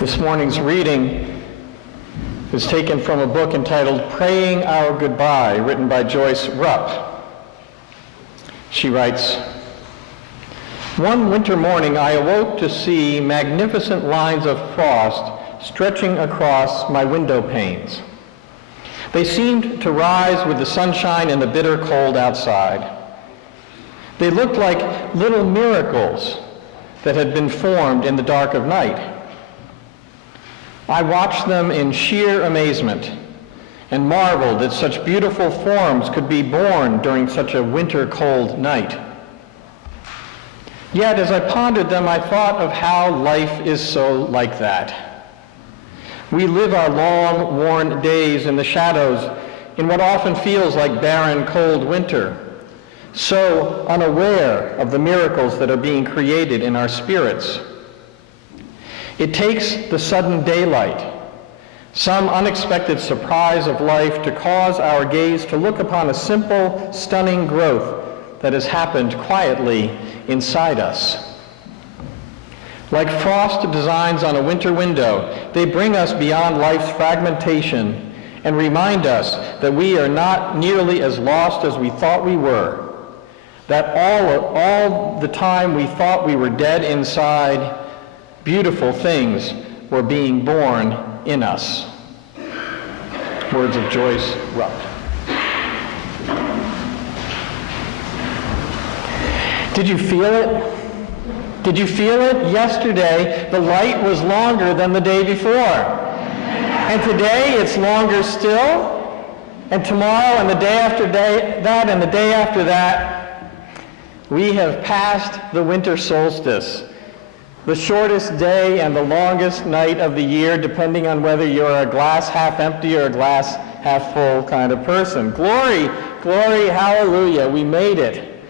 This morning's reading is taken from a book entitled Praying Our Goodbye, written by Joyce Rupp. She writes, "One winter morning I awoke to see magnificent lines of frost stretching across my window panes. They seemed to rise with the sunshine and the bitter cold outside. They looked like little miracles that had been formed in the dark of night. I watched them in sheer amazement and marveled that such beautiful forms could be born during such a winter cold night. Yet as I pondered them, I thought of how life is so like that. We live our long, worn days in the shadows in what often feels like barren, cold winter, so unaware of the miracles that are being created in our spirits. It takes the sudden daylight, some unexpected surprise of life, to cause our gaze to look upon a simple, stunning growth that has happened quietly inside us. Like frost designs on a winter window, they bring us beyond life's fragmentation and remind us that we are not nearly as lost as we thought we were, that all the time we thought we were dead inside, beautiful things were being born in us." Words of Joyce Rupp. Did you feel it? Did you feel it? Yesterday, the light was longer than the day before. And today, it's longer still. And tomorrow, and the day after that, and the day after that, we have passed the winter solstice, the shortest day and the longest night of the year, depending on whether you're a glass half empty or a glass half full kind of person. Glory, glory, hallelujah, we made it.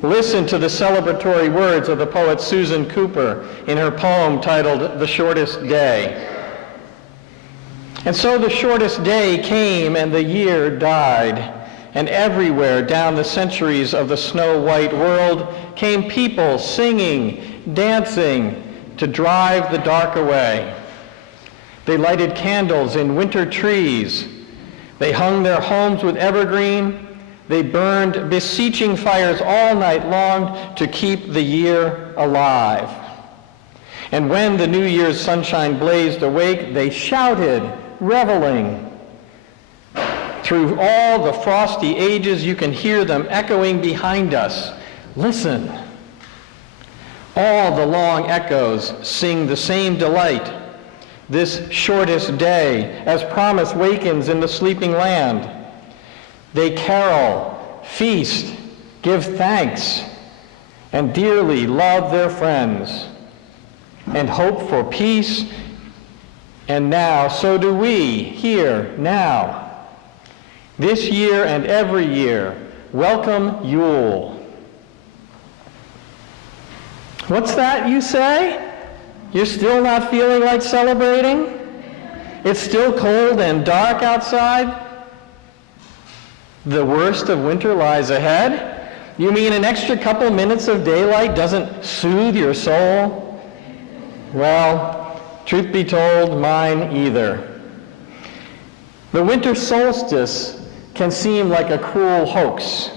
Listen to the celebratory words of the poet Susan Cooper in her poem titled "The Shortest Day." And so the shortest day came and the year died, and everywhere down the centuries of the snow-white world came people singing, dancing to drive the dark away. They lighted candles in winter trees. They hung their homes with evergreen. They burned beseeching fires all night long to keep the year alive. And when the New Year's sunshine blazed awake, they shouted, reveling. Through all the frosty ages, you can hear them echoing behind us. Listen. All the long echoes sing the same delight. This shortest day, as promise wakens in the sleeping land. They carol, feast, give thanks, and dearly love their friends, and hope for peace. And now, so do we, here, now. This year and every year, welcome Yule. What's that, you say? You're still not feeling like celebrating? It's still cold and dark outside? The worst of winter lies ahead? You mean an extra couple minutes of daylight doesn't soothe your soul? Well, truth be told, mine either. The winter solstice can seem like a cruel hoax.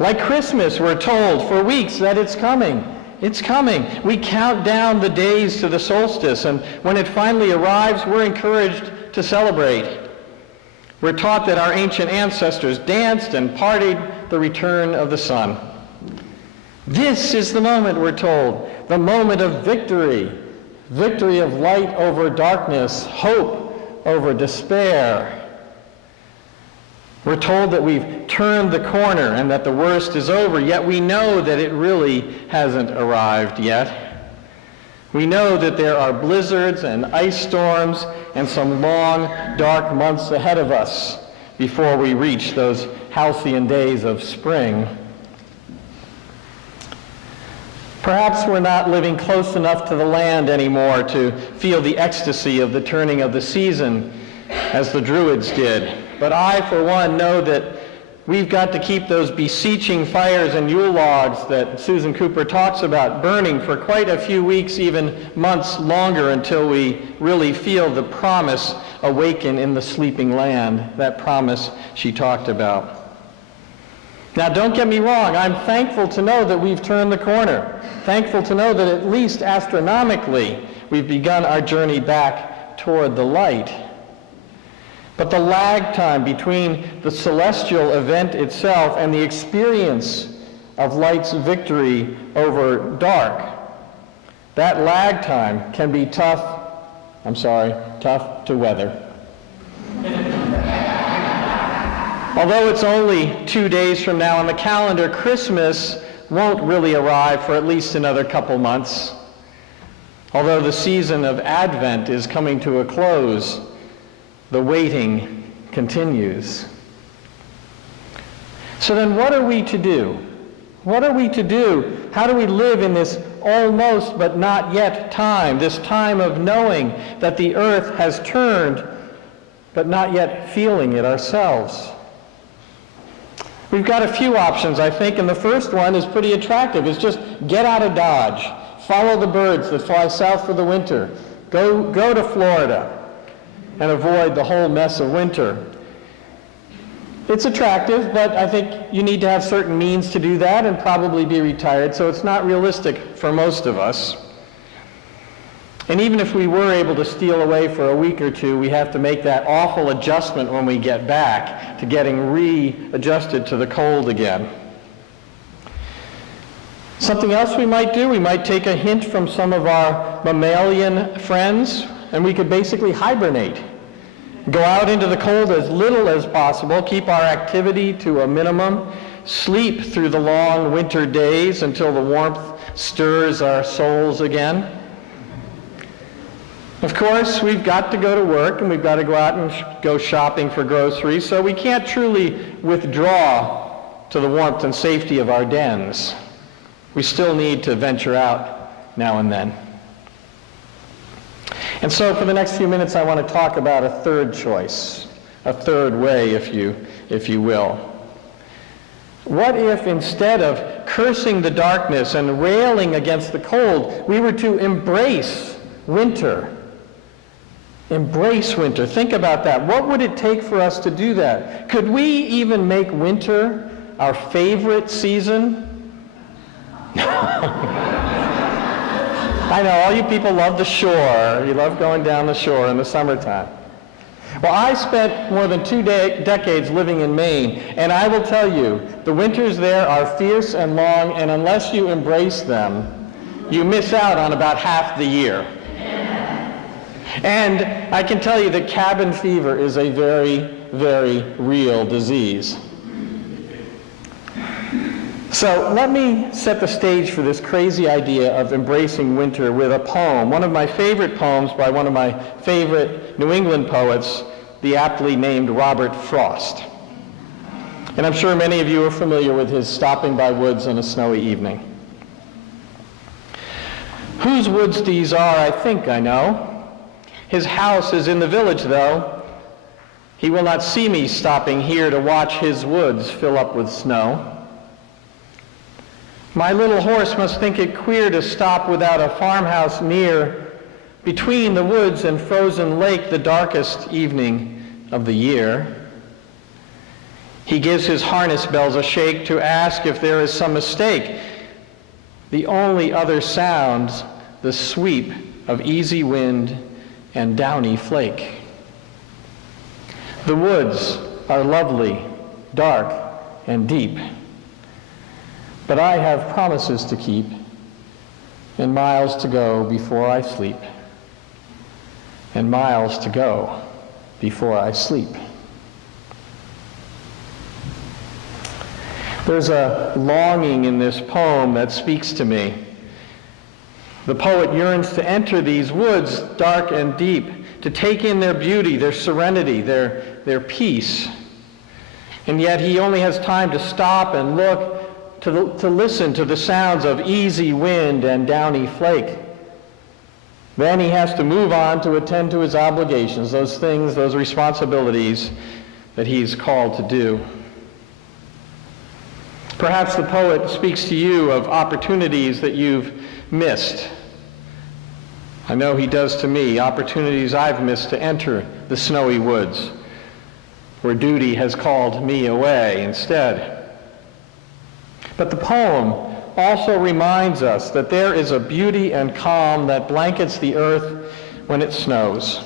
Like Christmas, we're told for weeks that it's coming. It's coming. We count down the days to the solstice, and when it finally arrives, we're encouraged to celebrate. We're taught that our ancient ancestors danced and partied the return of the sun. This is the moment, we're told, the moment of victory. Victory of light over darkness, hope over despair. We're told that we've turned the corner and that the worst is over, yet we know that it really hasn't arrived yet. We know that there are blizzards and ice storms and some long, dark months ahead of us before we reach those halcyon days of spring. Perhaps we're not living close enough to the land anymore to feel the ecstasy of the turning of the season as the Druids did. But I, for one, know that We've got to keep those beseeching fires and Yule logs that Susan Cooper talks about burning for quite a few weeks, even months longer, until we really feel the promise awaken in the sleeping land, that promise she talked about. Now, don't get me wrong, I'm thankful to know that we've turned the corner. Thankful to know that at least astronomically, we've begun our journey back toward the light. But the lag time between the celestial event itself and the experience of light's victory over dark, that lag time can be tough to weather. Although it's only 2 days from now on the calendar, Christmas won't really arrive for at least another couple months. Although the season of Advent is coming to a close, the waiting continues. So then what are we to do? What are we to do? How do we live in this almost but not yet time, this time of knowing that the earth has turned but not yet feeling it ourselves? We've got a few options, I think, and the first one is pretty attractive. It's just get out of Dodge. Follow the birds that fly south for the winter. Go to Florida and avoid the whole mess of winter. It's attractive, but I think you need to have certain means to do that and probably be retired, so it's not realistic for most of us. And even if we were able to steal away for a week or two, we have to make that awful adjustment when we get back to getting readjusted to the cold again. Something else we might do, we might take a hint from some of our mammalian friends, and we could basically hibernate. Go out into the cold as little as possible, keep our activity to a minimum, sleep through the long winter days until the warmth stirs our souls again. Of course, we've got to go to work and we've got to go out and go shopping for groceries, so we can't truly withdraw to the warmth and safety of our dens. We still need to venture out now and then. And so for the next few minutes, I want to talk about a third choice, a third way, if you will. What if instead of cursing the darkness and railing against the cold, we were to embrace winter? Embrace winter. Think about that. What would it take for us to do that? Could we even make winter our favorite season? I know, all you people love the shore. You love going down the shore in the summertime. Well, I spent more than 2 decades living in Maine, and I will tell you, the winters there are fierce and long, and unless you embrace them, you miss out on about half the year. And I can tell you that cabin fever is a very, very real disease. So let me set the stage for this crazy idea of embracing winter with a poem, one of my favorite poems by one of my favorite New England poets, the aptly named Robert Frost. And I'm sure many of you are familiar with his Stopping by Woods on a Snowy Evening. Whose woods these are, I think I know. His house is in the village, though. He will not see me stopping here to watch his woods fill up with snow. My little horse must think it queer to stop without a farmhouse near, between the woods and frozen lake, the darkest evening of the year. He gives his harness bells a shake to ask if there is some mistake. The only other sounds the sweep of easy wind and downy flake. The woods are lovely, dark, and deep. But I have promises to keep and miles to go before I sleep. And miles to go before I sleep. There's a longing in this poem that speaks to me. The poet yearns to enter these woods, dark and deep, to take in their beauty, their serenity, their peace. And yet he only has time to stop and look, to listen to the sounds of easy wind and downy flake. Then he has to move on to attend to his obligations, those things, those responsibilities that he's called to do. Perhaps the poet speaks to you of opportunities that you've missed. I know he does to me, opportunities I've missed to enter the snowy woods, where duty has called me away instead. But the poem also reminds us that there is a beauty and calm that blankets the earth when it snows.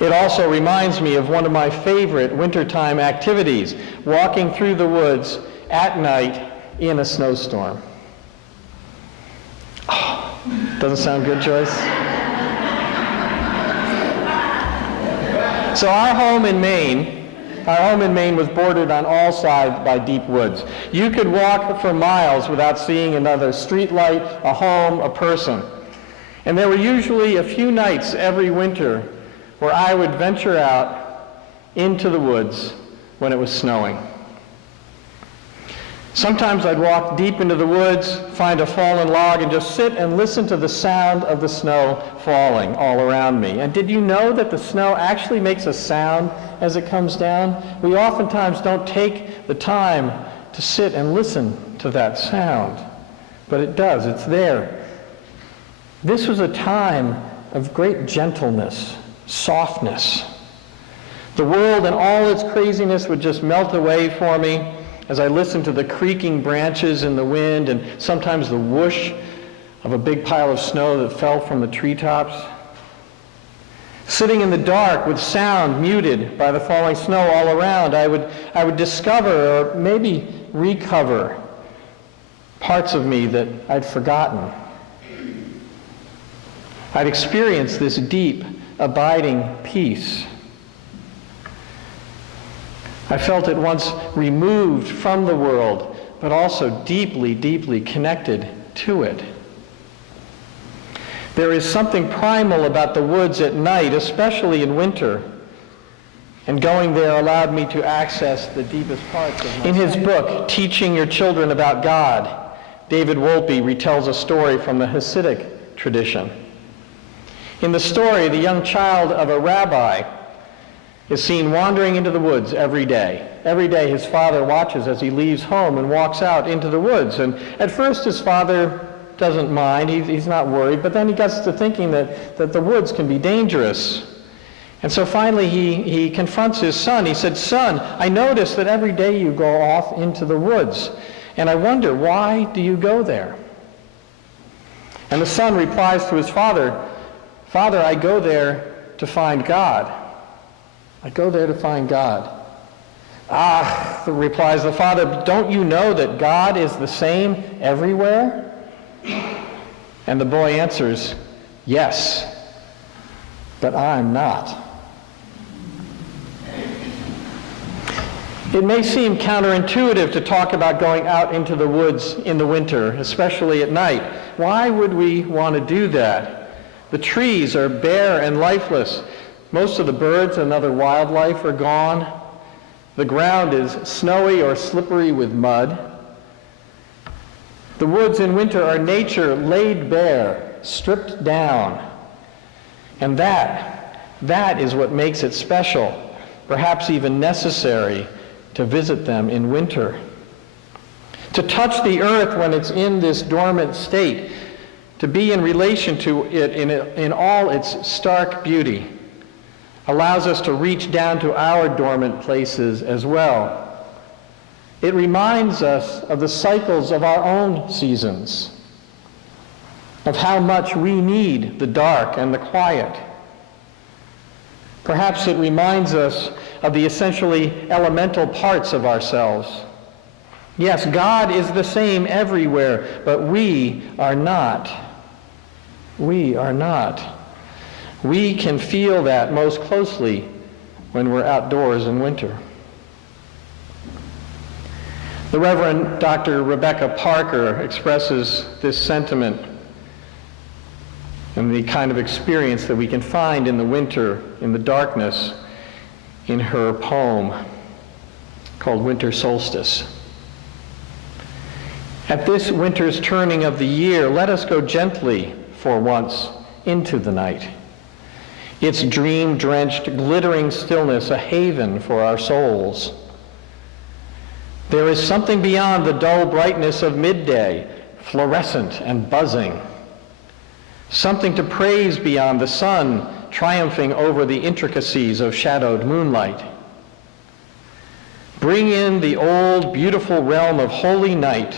It also reminds me of one of my favorite wintertime activities, walking through the woods at night in a snowstorm. Oh, doesn't sound good, Joyce? So our home in Maine was bordered on all sides by deep woods. You could walk for miles without seeing another street light, a home, a person. And there were usually a few nights every winter where I would venture out into the woods when it was snowing. Sometimes I'd walk deep into the woods, find a fallen log, and just sit and listen to the sound of the snow falling all around me. And did you know that the snow actually makes a sound as it comes down? We oftentimes don't take the time to sit and listen to that sound, but it does, it's there. This was a time of great gentleness, softness. The world and all its craziness would just melt away for me as I listened to the creaking branches in the wind and sometimes the whoosh of a big pile of snow that fell from the treetops. Sitting in the dark with sound muted by the falling snow all around, I would discover or maybe recover parts of me that I'd forgotten. I'd experience this deep, abiding peace. I felt at once removed from the world, but also deeply, deeply connected to it. There is something primal about the woods at night, especially in winter, and going there allowed me to access the deepest parts of myself. In his book, Teaching Your Children About God, David Wolpe retells a story from the Hasidic tradition. In the story, the young child of a rabbi is seen wandering into the woods every day. Every day his father watches as he leaves home and walks out into the woods. And at first his father doesn't mind, he's not worried, but then he gets to thinking that the woods can be dangerous. And so finally he confronts his son. He said, "Son, I notice that every day you go off into the woods, and I wonder, why do you go there?" And the son replies to his father, "Father, I go there to find God. I go there to find God." "Ah," replies the father, "don't you know that God is the same everywhere?" And the boy answers, "Yes, but I'm not." It may seem counterintuitive to talk about going out into the woods in the winter, especially at night. Why would we want to do that? The trees are bare and lifeless. Most of the birds and other wildlife are gone. The ground is snowy or slippery with mud. The woods in winter are nature laid bare, stripped down. And that is what makes it special, perhaps even necessary, to visit them in winter. To touch the earth when it's in this dormant state, to be in relation to it in all its stark beauty, allows us to reach down to our dormant places as well. It reminds us of the cycles of our own seasons, of how much we need the dark and the quiet. Perhaps it reminds us of the essentially elemental parts of ourselves. Yes, God is the same everywhere, but we are not. We are not. We can feel that most closely when we're outdoors in winter. The Reverend Dr. Rebecca Parker expresses this sentiment and the kind of experience that we can find in the winter, in the darkness, in her poem called Winter Solstice. At this winter's turning of the year, let us go gently for once into the night. Its dream-drenched, glittering stillness, a haven for our souls. There is something beyond the dull brightness of midday, fluorescent and buzzing. Something to praise beyond the sun, triumphing over the intricacies of shadowed moonlight. Bring in the old, beautiful realm of holy night,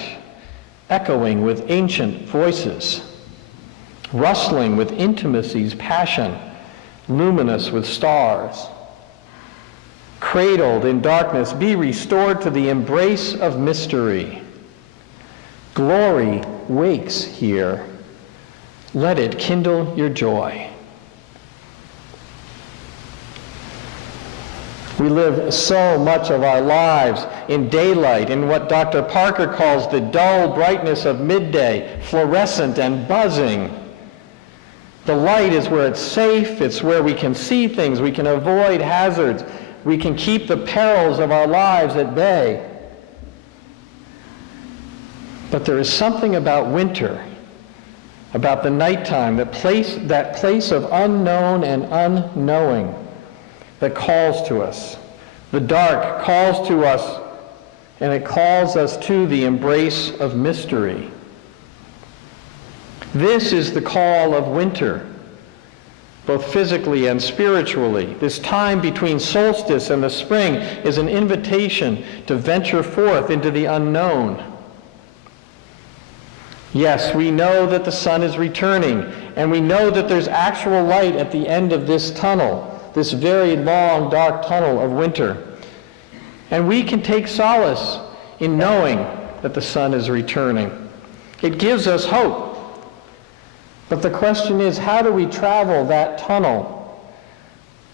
echoing with ancient voices, rustling with intimacy's passion, luminous with stars. Cradled in darkness, be restored to the embrace of mystery. Glory wakes here. Let it kindle your joy. We live so much of our lives in daylight, in what Dr. Parker calls the dull brightness of midday, fluorescent and buzzing. The light is where it's safe, it's where we can see things, we can avoid hazards, we can keep the perils of our lives at bay. But there is something about winter, about the nighttime, that place of unknown and unknowing, that calls to us. The dark calls to us, and it calls us to the embrace of mystery. This is the call of winter, both physically and spiritually. This time between solstice and the spring is an invitation to venture forth into the unknown. Yes, we know that the sun is returning, and we know that there's actual light at the end of this tunnel, this very long, dark tunnel of winter. And we can take solace in knowing that the sun is returning. It gives us hope. But the question is, how do we travel that tunnel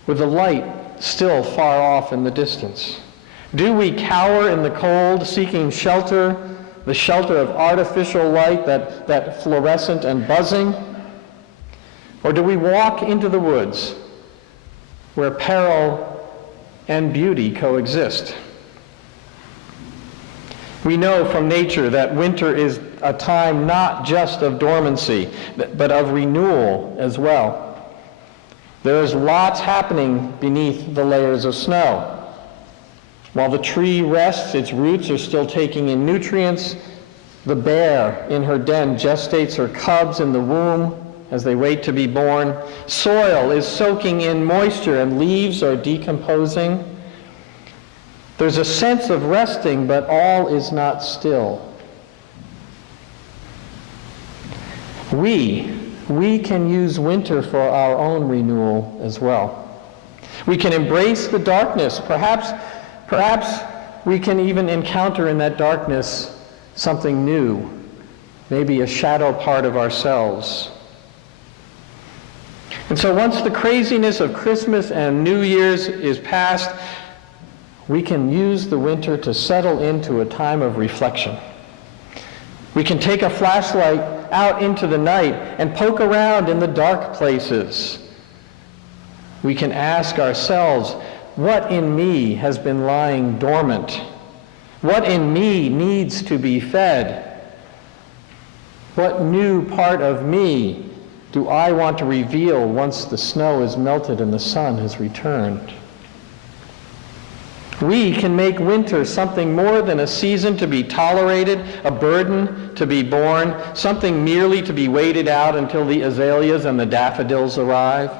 with the light still far off in the distance? Do we cower in the cold, seeking shelter, the shelter of artificial light, that fluorescent and buzzing? Or do we walk into the woods where peril and beauty coexist? We know from nature that winter is a time not just of dormancy, but of renewal as well. There is lots happening beneath the layers of snow. While the tree rests, its roots are still taking in nutrients. The bear in her den gestates her cubs in the womb as they wait to be born. Soil is soaking in moisture and leaves are decomposing. There's a sense of resting, but all is not still. We can use winter for our own renewal as well. We can embrace the darkness. Perhaps we can even encounter in that darkness something new, maybe a shadow part of ourselves. And so once the craziness of Christmas and New Year's is past, we can use the winter to settle into a time of reflection. We can take a flashlight out into the night and poke around in the dark places. We can ask ourselves, what in me has been lying dormant? What in me needs to be fed? What new part of me do I want to reveal once the snow is melted and the sun has returned? We can make winter something more than a season to be tolerated, a burden to be borne, something merely to be waited out until the azaleas and the daffodils arrive.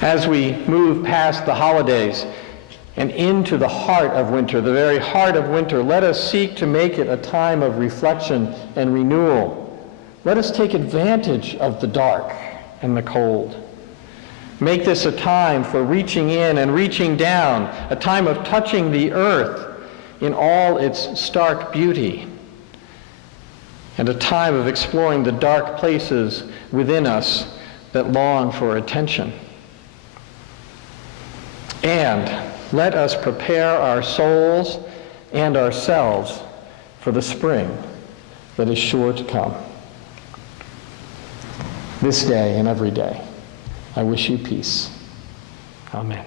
As we move past the holidays and into the heart of winter, the very heart of winter, let us seek to make it a time of reflection and renewal. Let us take advantage of the dark and the cold. Make this a time for reaching in and reaching down, a time of touching the earth in all its stark beauty, and a time of exploring the dark places within us that long for attention. And let us prepare our souls and ourselves for the spring that is sure to come. This day and every day, I wish you peace. Amen.